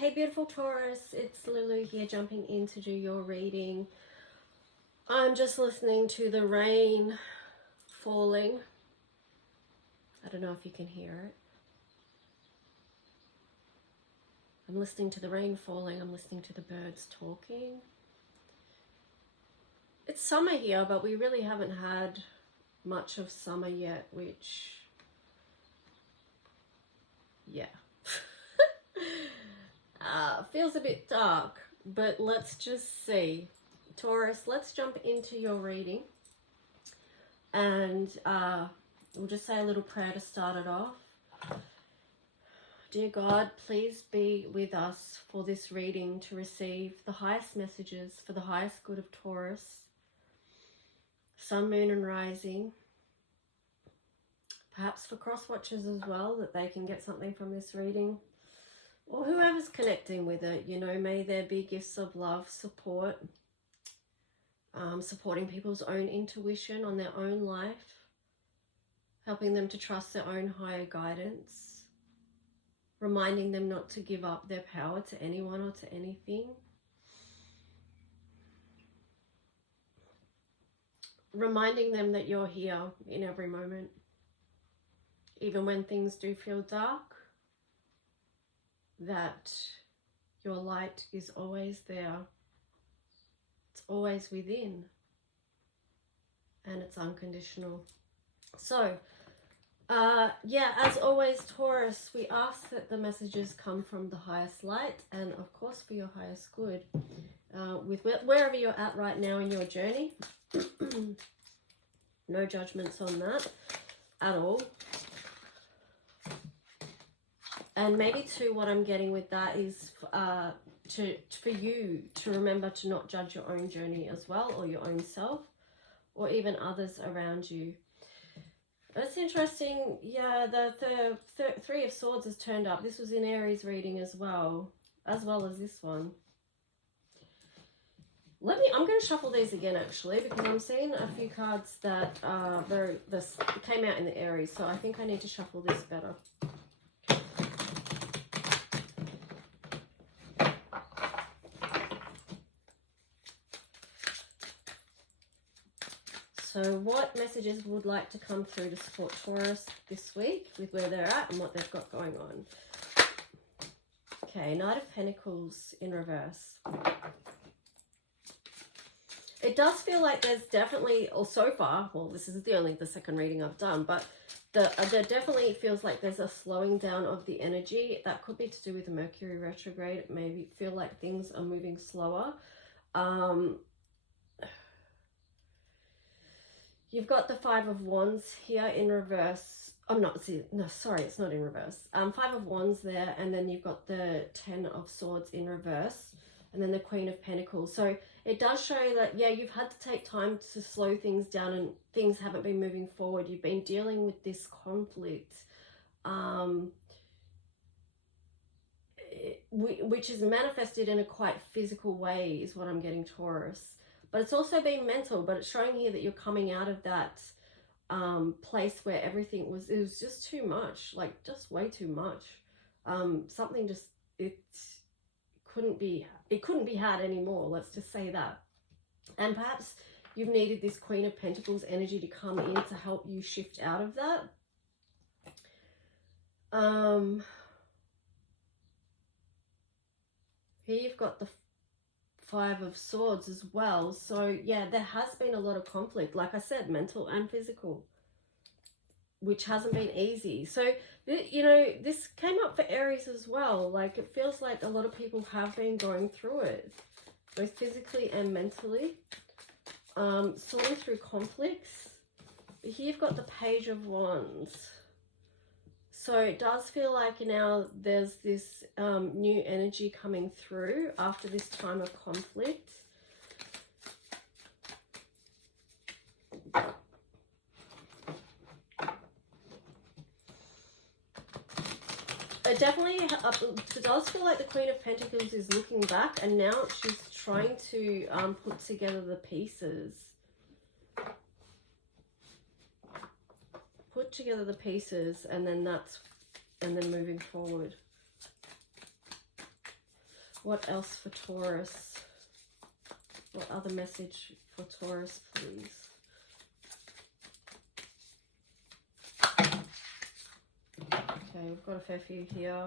Hey beautiful Taurus, it's Lulu here jumping in to do your reading. I'm just listening to the rain falling. I don't know if you can hear it. I'm listening to the rain falling, I'm listening to the birds talking. It's summer here, but we really haven't had much of summer yet, which, yeah. Feels a bit dark, but let's just see. Taurus, let's jump into your reading, and we'll just say a little prayer to start it off. Dear God, please be with us for this reading to receive the highest messages for the highest good of Taurus, Sun, Moon and Rising, perhaps for cross watchers as well, that they can get something from this reading. Or whoever's connecting with it, you know, may there be gifts of love, support, supporting people's own intuition on their own life, helping them to trust their own higher guidance, reminding them not to give up their power to anyone or to anything, reminding them that you're here in every moment, even when things do feel dark, that your light is always there. It's always within, and it's unconditional. So, yeah, as always, Taurus, we ask that the messages come from the highest light and, of course, for your highest good. With wherever you're at right now in your journey, no judgments on that at all. And maybe too, what I'm getting with that is for you to remember to not judge your own journey as well, or your own self, or even others around you. It's interesting, yeah, the Three of Swords has turned up. This was in Aries reading as well as this one. I'm going to shuffle these again actually, because I'm seeing a few cards that came out in the Aries, so I think I need to shuffle this better. So what messages would like to come through to support Taurus this week with where they're at and what they've got going on? Okay, Knight of Pentacles in reverse. It does feel like there's definitely, or so far, well, this is the second reading I've done, but there definitely feels like there's a slowing down of the energy. That could be to do with the Mercury retrograde. It may feel like things are moving slower. You've got the Five of Wands here in reverse. Sorry, it's not in reverse. Five of Wands there, and then you've got the Ten of Swords in reverse, and then the Queen of Pentacles. So it does show that, yeah, you've had to take time to slow things down and things haven't been moving forward. You've been dealing with this conflict, which is manifested in a quite physical way is what I'm getting, Taurus. But it's also been mental, but it's showing here that you're coming out of that place where everything was just too much, like just way too much. Something just, it couldn't be had anymore, let's just say that. And perhaps you've needed this Queen of Pentacles energy to come in to help you shift out of that. Here you've got the Five of Swords as well. So yeah, there has been a lot of conflict, like I said, mental and physical, which hasn't been easy. So, you know, this came up for Aries as well. Like, it feels like a lot of people have been going through it, both physically and mentally, sorting through conflicts. But here you've got the Page of Wands. So it does feel like now there's this new energy coming through after this time of conflict. It definitely it does feel like the Queen of Pentacles is looking back, and now she's trying to put together the pieces. Put together the pieces, and then moving forward. What else for Taurus? What other message for Taurus, please? Okay, we've got a fair few here.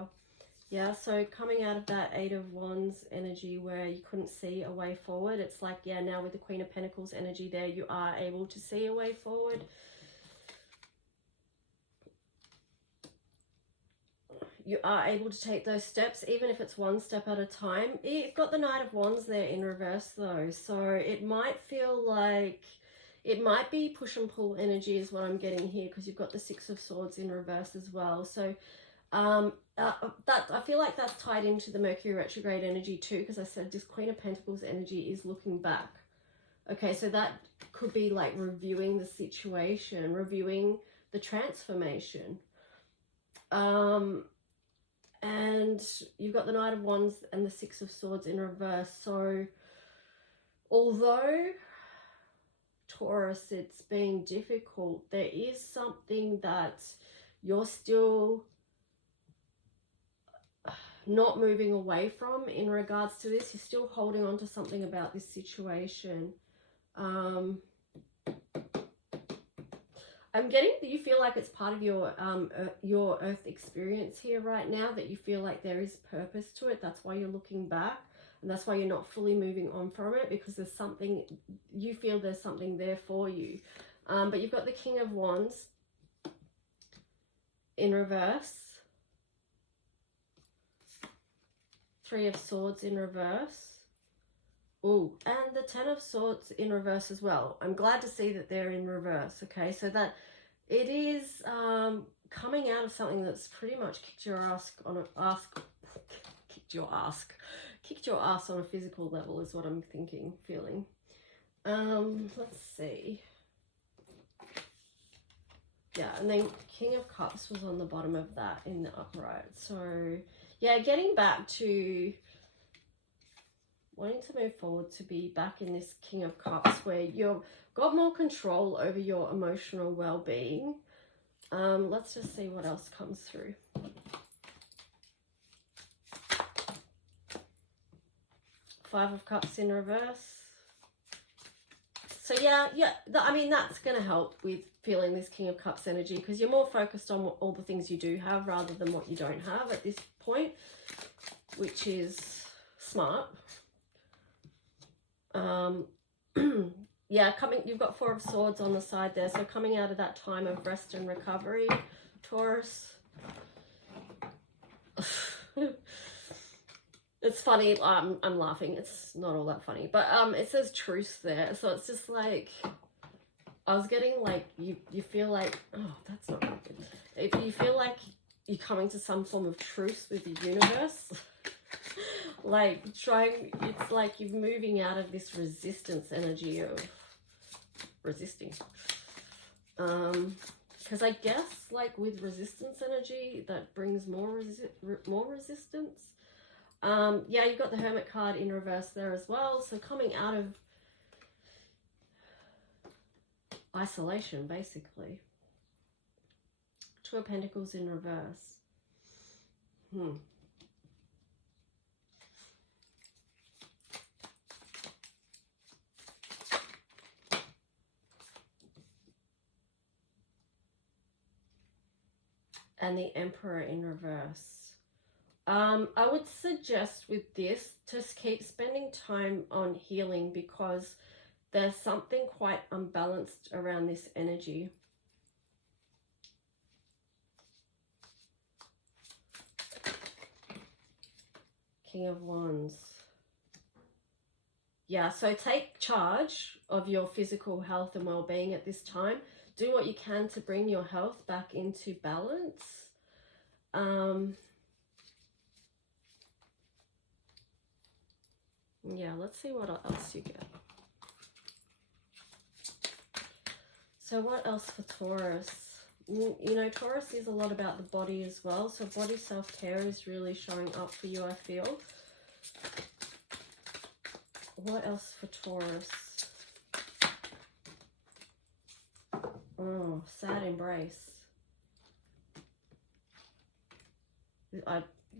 Yeah, so coming out of that Eight of Wands energy where you couldn't see a way forward, it's like, yeah, now with the Queen of Pentacles energy there, you are able to see a way forward. You are able to take those steps, even if it's one step at a time. You've got the Knight of Wands there in reverse though, so it might feel like, it might be push and pull energy is what I'm getting here, because you've got the Six of Swords in reverse as well. So that I feel like that's tied into the Mercury retrograde energy too, because I said this Queen of Pentacles energy is looking back. Okay, so that could be like reviewing the situation, reviewing the transformation. And you've got the Knight of Wands and the Six of Swords in reverse. So although Taurus, it's been difficult, there is something that you're still not moving away from in regards to this. You're still holding on to something about this situation. I'm getting that you feel like it's part of your earth experience here right now, that you feel like there is purpose to it. That's why you're looking back, and that's why you're not fully moving on from it, because there's something, you feel there's something there for you. But you've got the King of Wands in reverse, Three of Swords in reverse. Oh, and the Ten of Swords in reverse as well. I'm glad to see that they're in reverse. Okay, so that it is coming out of something that's pretty much kicked your ass on a physical level is what I'm thinking, feeling. Let's see. Yeah, and then King of Cups was on the bottom of that in the upright. So yeah, getting back to wanting to move forward, to be back in this King of Cups where you've got more control over your emotional well-being. Let's just see what else comes through. Five of Cups in reverse. So yeah, I mean, that's going to help with feeling this King of Cups energy, because you're more focused on all the things you do have rather than what you don't have at this point, which is smart. Yeah, you've got Four of Swords on the side there, so coming out of that time of rest and recovery, Taurus. It's funny, I'm laughing, it's not all that funny, but it says truce there, so it's just like, I was getting like, you feel like, oh, that's not really good. If you feel like you're coming to some form of truce with the universe, like it's like you're moving out of this resistance energy of resisting. Because I guess like with resistance energy, that brings more resistance. Yeah, you've got the Hermit card in reverse there as well. So coming out of isolation, basically. Two of Pentacles in reverse. And the Emperor in reverse. I would suggest with this, just keep spending time on healing, because there's something quite unbalanced around this energy. King of Wands. Yeah, so take charge of your physical health and well-being at this time. Do what you can to bring your health back into balance. Yeah, let's see what else you get. So what else for Taurus? You know, Taurus is a lot about the body as well. So body self-care is really showing up for you, I feel. What else for Taurus? Oh, sad embrace.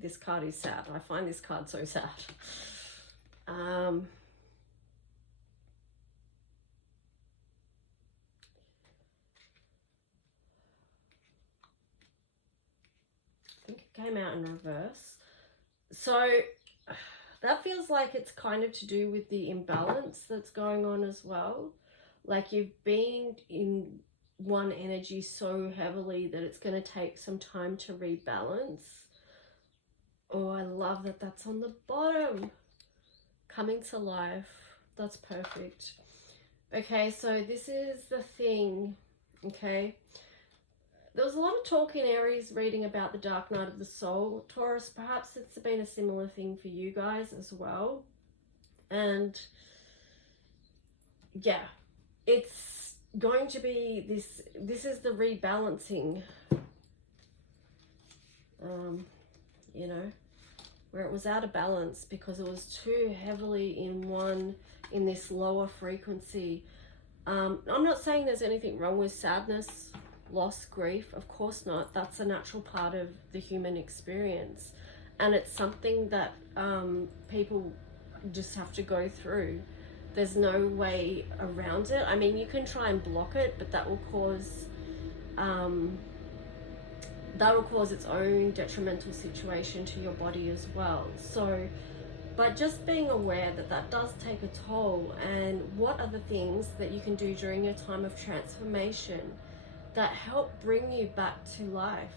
This card is sad. I find this card so sad. I think it came out in reverse. So that feels like it's kind of to do with the imbalance that's going on as well. Like you've been in one energy so heavily that it's going to take some time to rebalance. Oh, I love that that's on the bottom. Coming to life. That's perfect. Okay, so this is the thing. Okay. There was a lot of talk in Aries reading about the dark night of the soul. Taurus, perhaps it's been a similar thing for you guys as well. And yeah, it's going to be this is the rebalancing. You know, where it was out of balance because it was too heavily in this lower frequency. I'm not saying there's anything wrong with sadness, loss, grief. Of course not. That's a natural part of the human experience, and it's something that people just have to go through. There's no way around it. I mean, you can try and block it, but that will cause its own detrimental situation to your body as well. So, but just being aware that that does take a toll, and what are the things that you can do during your time of transformation that help bring you back to life.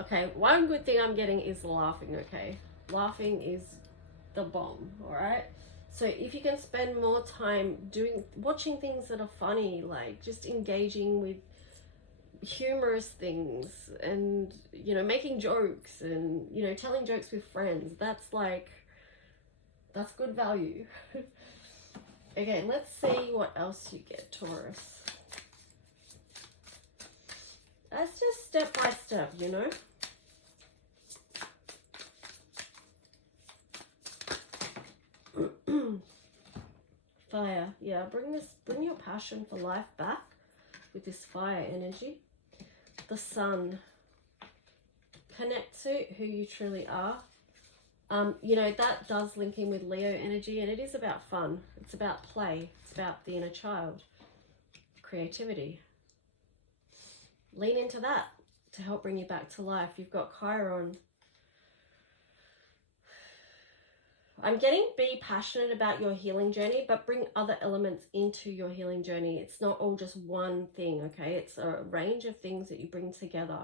Okay, one good thing I'm getting is laughing, okay? Laughing is the bomb, all right? So if you can spend more time watching things that are funny, like just engaging with humorous things and, you know, making jokes and, you know, telling jokes with friends, that's good value. Okay, let's see what else you get, Taurus. That's just step by step, you know. Fire, yeah, bring your passion for life back with this fire energy. The sun, connect to who you truly are. You know, that does link in with Leo energy, and it is about fun. It's about play. It's about the inner child, creativity. Lean into that to help bring you back to life. You've got Chiron. I'm getting be passionate about your healing journey, but bring other elements into your healing journey. It's not all just one thing, okay? It's a range of things that you bring together.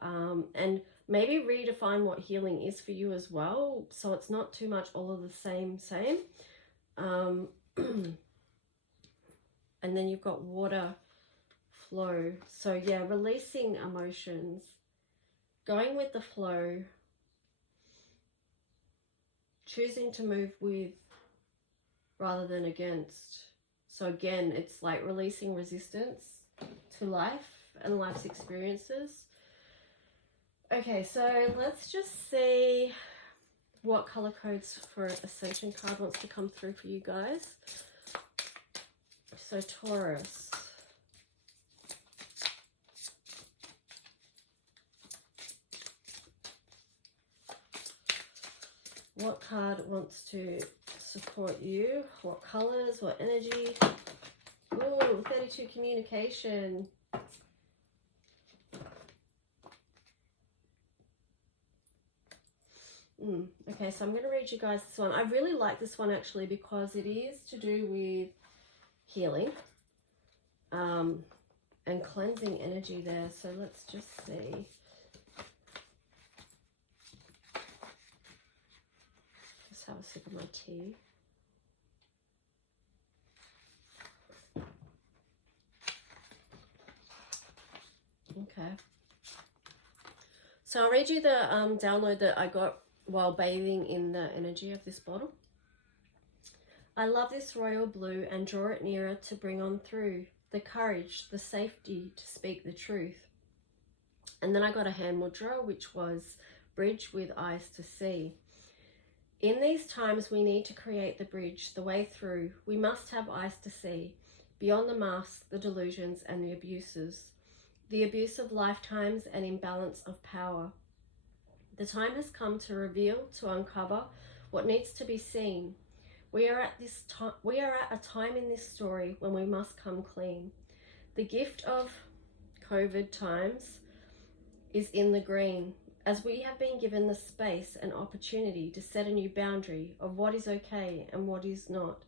And maybe redefine what healing is for you as well, so it's not too much all of the same. And then you've got water flow. So yeah, releasing emotions, going with the flow, choosing to move with rather than against. So again, it's like releasing resistance to life and life's experiences. Okay, so let's just see what color codes for Ascension card wants to come through for you guys. So Taurus. What card wants to support you? What colors? What energy? Ooh, 32 communication. Okay, so I'm going to read you guys this one. I really like this one actually because it is to do with healing and cleansing energy there. So let's just see. Just have a sip of my tea. Okay. So I'll read you the download that I got while bathing in the energy of this bottle. I love this royal blue and draw it nearer to bring on through the courage, the safety to speak the truth. And then I got a hand mudra, which was bridge with eyes to see. In these times, we need to create the bridge, the way through. We must have eyes to see, beyond the masks, the delusions, and the abuses. the abuse of lifetimes and imbalance of power. The time has come to reveal, to uncover what needs to be seen. We are at a time in this story when we must come clean. The gift of COVID times is in the green, as we have been given the space and opportunity to set a new boundary of what is okay and what is not.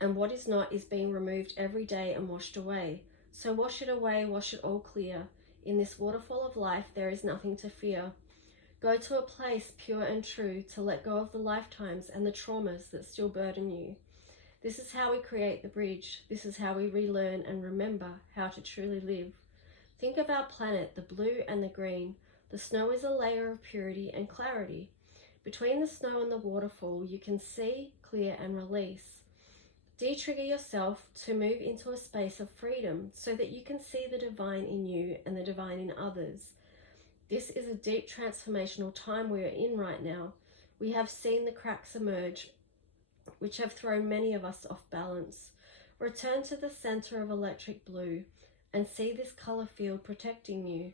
And what is not is being removed every day and washed away. So wash it away, wash it all clear. In this waterfall of life, there is nothing to fear. Go to a place pure and true to let go of the lifetimes and the traumas that still burden you. This is how we create the bridge. This is how we relearn and remember how to truly live. Think of our planet, the blue and the green. The snow is a layer of purity and clarity. Between the snow and the waterfall, you can see, clear, and release. De-trigger yourself to move into a space of freedom so that you can see the divine in you and the divine in others. This is a deep transformational time we are in right now. We have seen the cracks emerge, which have thrown many of us off balance. Return to the center of electric blue and see this color field protecting you.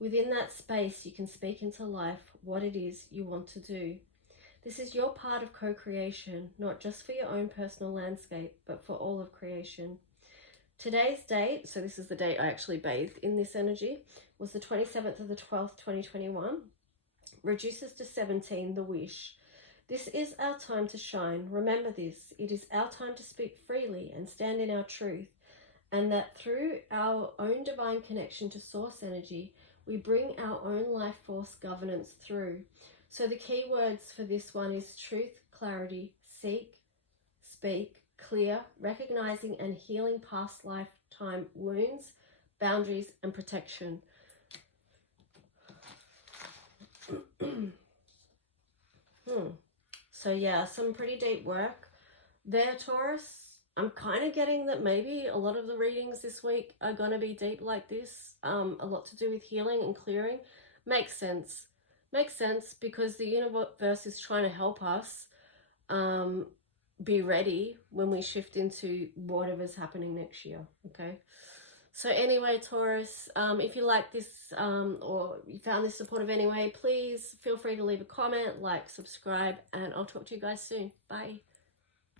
Within that space, you can speak into life what it is you want to do. This is your part of co-creation, not just for your own personal landscape, but for all of creation. Today's date, so this is the date I actually bathed in this energy, was the 27th of the 12th, 2021. Reduces to 17, the wish. This is our time to shine. Remember this. It is our time to speak freely and stand in our truth. And that through our own divine connection to source energy, we bring our own life force governance through. So the key words for this one is truth, clarity, seek, speak, clear, recognizing and healing past lifetime wounds, boundaries, and protection. So yeah, some pretty deep work there, Taurus. I'm kind of getting that maybe a lot of the readings this week are going to be deep like this. A lot to do with healing and clearing. Makes sense. Makes sense because the universe is trying to help us be ready when we shift into whatever's happening next year, okay? So anyway, Taurus, if you like this or you found this supportive anyway, please feel free to leave a comment, like, subscribe, and I'll talk to you guys soon. Bye.